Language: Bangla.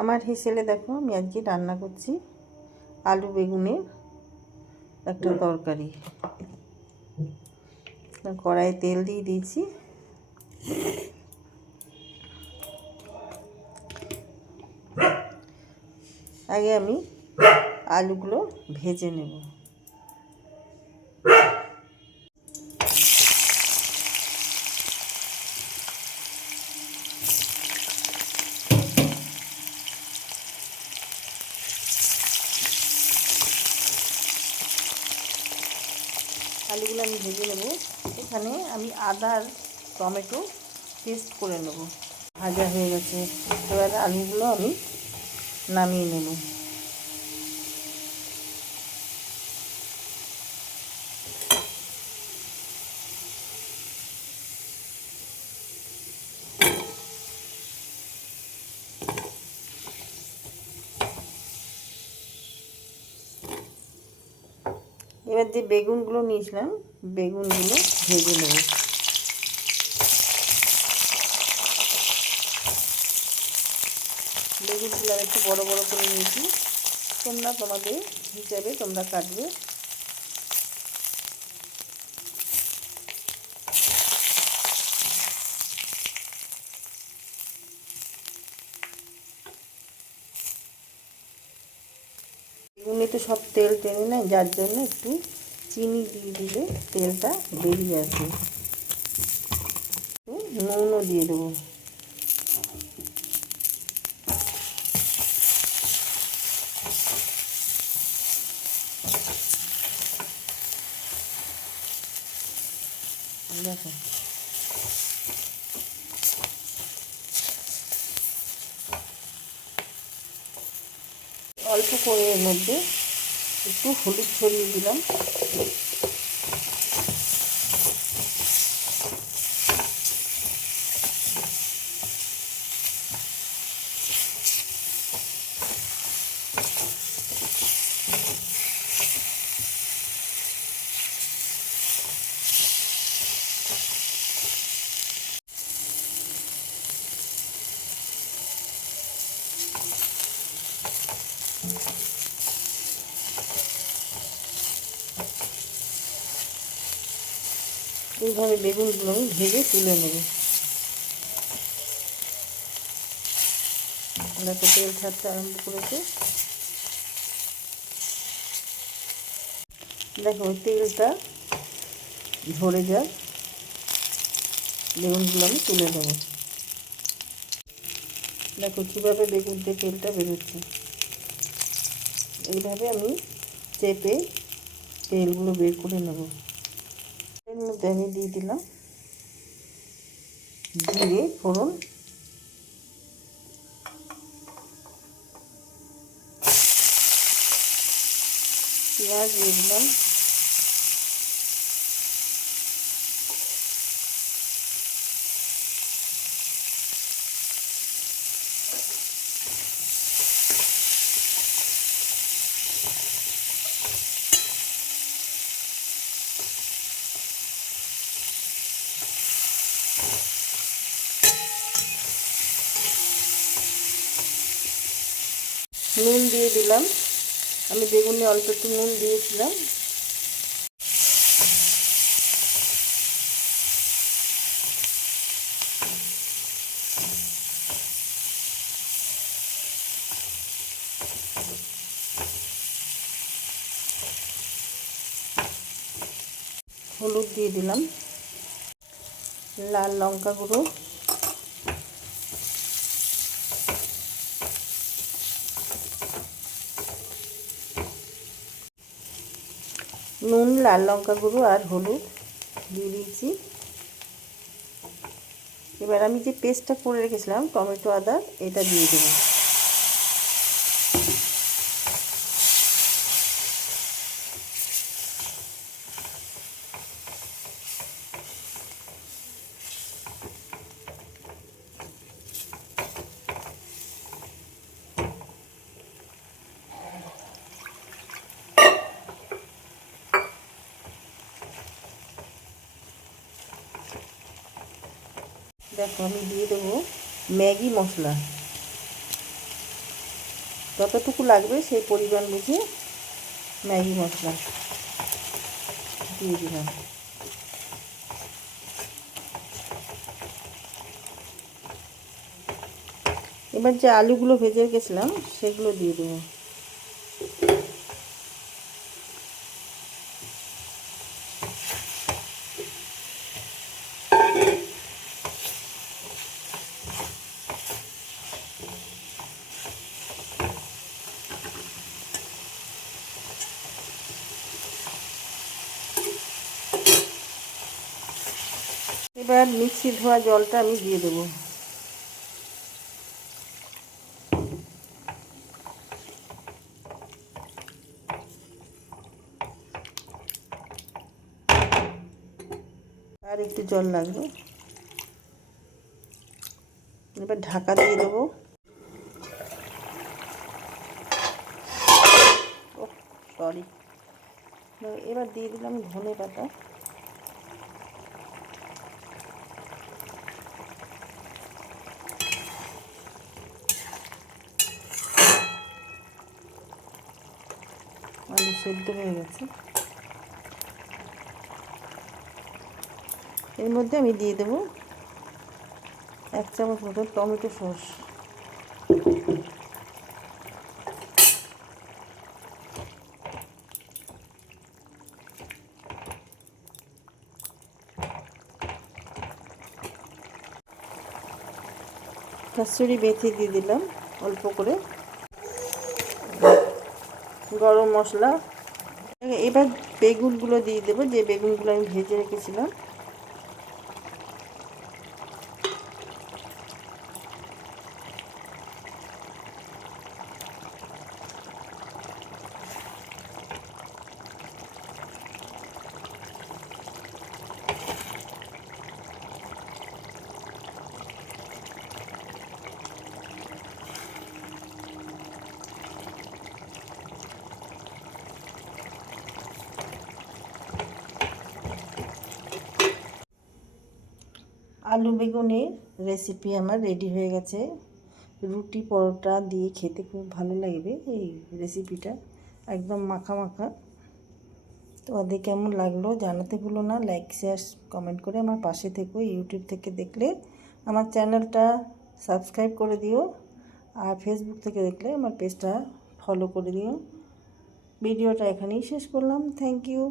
আমার হিসেলে দেখো আমি আজকে রান্না করছি আলু বেগুনের একটা তরকারি। কড়াইয়ে তেল দিয়ে দিয়েছি। আগে আমি আলুগুলো ভেজে নেব। আলুগুলো আমি ভেজে নেব। এখানে আমি আদা আর টমেটো পেস্ট করে নেব। ভাজা হয়ে গেছে, এবার আলুগুলো আমি নামিয়ে নেব। এবার যে বেগুনগুলো নিয়েছিলাম বেগুনগুলো ভেজে নেব। বেগুনগুলো আমি একটু বড় বড় করে নিয়েছি, তোমরা তোমাদের হিসাবে তোমরা কাটবে। বেগুনে তো সব তেল টেনে নেয়, যার জন্য একটু চিনি দিয়ে দিলে তেলটা বেরিয়ে আসবে। নুনও দিয়ে দেবো। দেখো অল্প করে এর মধ্যে একটু হলুদ ছড়িয়ে দিলাম। এইভাবে বেগুনগুলো আমি ভেজে তুলে নেব। দেখো তেল ছাড়তে আরম্ভ করেছে। দেখো তেলটা ঝরে যায়, বেগুনগুলো আমি তুলে দেবো। দেখো কীভাবে বেগুন দিয়ে তেলটা বেরোচ্ছে। এইভাবে আমি চেপে তেলগুলো বের করে নেব। এর মধ্যে আমি দিয়ে দিলাম জিরে ফোড়ন, পেঁয়াজ দিয়ে দিলাম, নুন দিয়ে দিলাম। আমি বেগুনে অল্প একটু নুন দিয়েছিলাম। হলুদ দিয়ে দিলাম, লাল লঙ্কা গুঁড়ো, নুন, লাল লঙ্কা গুঁড়ো আর হলুদ দিয়ে দিয়েছি। এবার আমি যে পেস্টটা করে রেখেছিলাম টমেটো আদা, এটা দিয়ে দেবো। দেখো আমি দিয়ে দেবো ম্যাগি মশলা। যতটুকু লাগবে সেই পরিমাণ বুঝে ম্যাগি মশলা দিয়ে দিলাম। এবার যে আলুগুলো ভেজে রেখেছিলাম সেগুলো দিয়ে দেবো। এবার মিক্সি ধোয়া জলটা আমি দিয়ে দেবো। আর একটু জল লাগবে। এবার ঢাকা দিয়ে দেবো। ও সরি, এবার দিয়ে দিলাম ধনে পাতা। আলু সেদ্ধ হয়ে গেছে। এর মধ্যে আমি দিয়ে দেবো 1 চামচ মতো টমেটো সস। কাসুরি মেথি দিয়ে দিলাম অল্প করে, গরম মশলা। এবার বেগুনগুলো দিয়ে দেবো, যে বেগুনগুলো আমি ভেজে রেখেছিলাম। আলু বেগুনের রেসিপি আমার রেডি হয়ে গেছে। রুটি পরোটা দিয়ে খেতে খুব ভালো লাগবে এই রেসিপিটা, একদম মাখা মাখা। তোমাদের কেমন লাগলো জানাতে ভুলো না। লাইক শেয়ার কমেন্ট করে আমার পাশে থেকো। ইউটিউব থেকে দেখলে আমার চ্যানেলটা সাবস্ক্রাইব করে দিও, আর ফেসবুক থেকে দেখলে আমার পেজটা ফলো করে দিও। ভিডিওটা এখানেই শেষ করলাম। Thank you.